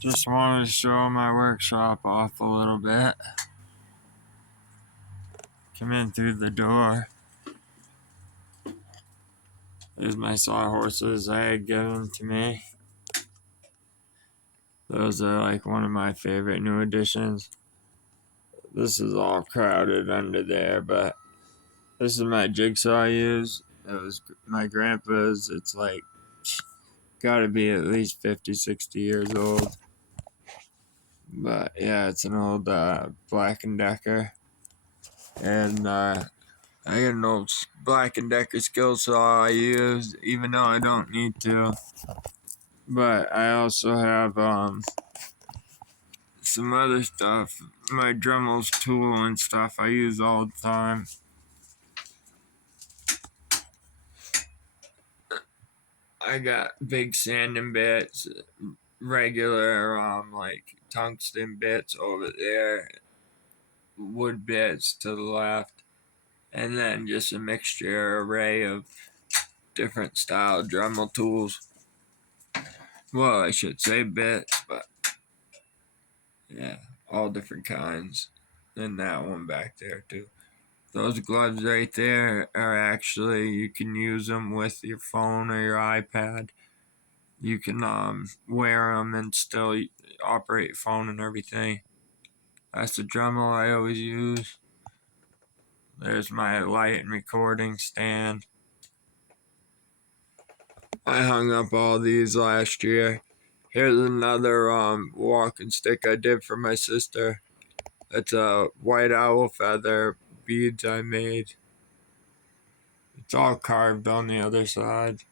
Just wanted to show my workshop off a little bit. Come in through the door. There's my sawhorses I had given to me. Those are like one of my favorite new additions. This is all crowded under there, but this is my jigsaw I use. It was my grandpa's. It's like gotta be at least 50, 60 years old. But yeah, it's an old Black & Decker. And I got an old Black & Decker skill saw I use, even though I don't need to. But I also have some other stuff. My Dremel's tool and stuff I use all the time. I got big sanding bits, regular like tungsten bits over there, wood bits to the left, and then just a mixture array of different style Dremel tools. Well, I should say bits, but yeah, all different kinds. And that one back there too. Those gloves right there are actually, you can use them with your phone or your iPad. You can wear them and still operate your phone and everything. That's the Dremel I always use. There's my light and recording stand. I hung up all these last year. Here's another walking stick I did for my sister. It's a white owl feather beads I made. It's all carved on the other side.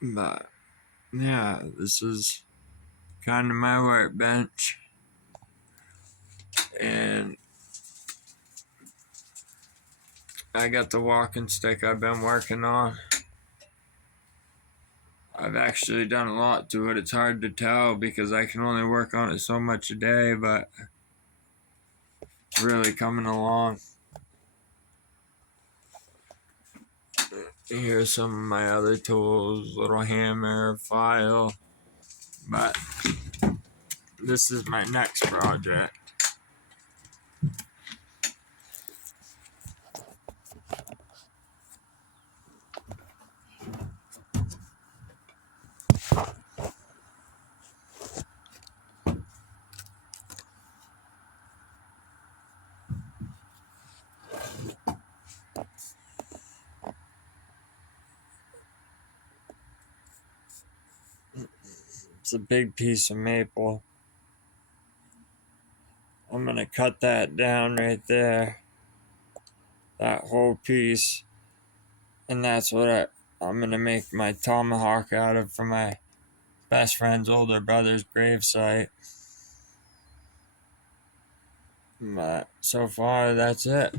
But yeah, this is kind of my workbench. And I got the walking stick I've been working on. I've actually done a lot to it. It's hard to tell because I can only work on it so much a day, but it's really coming along. Here's some of my other tools, little hammer, file, but this is my next project. It's a big piece of maple. I'm gonna cut that down right there, that whole piece, and that's what I'm gonna make my tomahawk out of for my best friend's older brother's gravesite. But so far, that's it.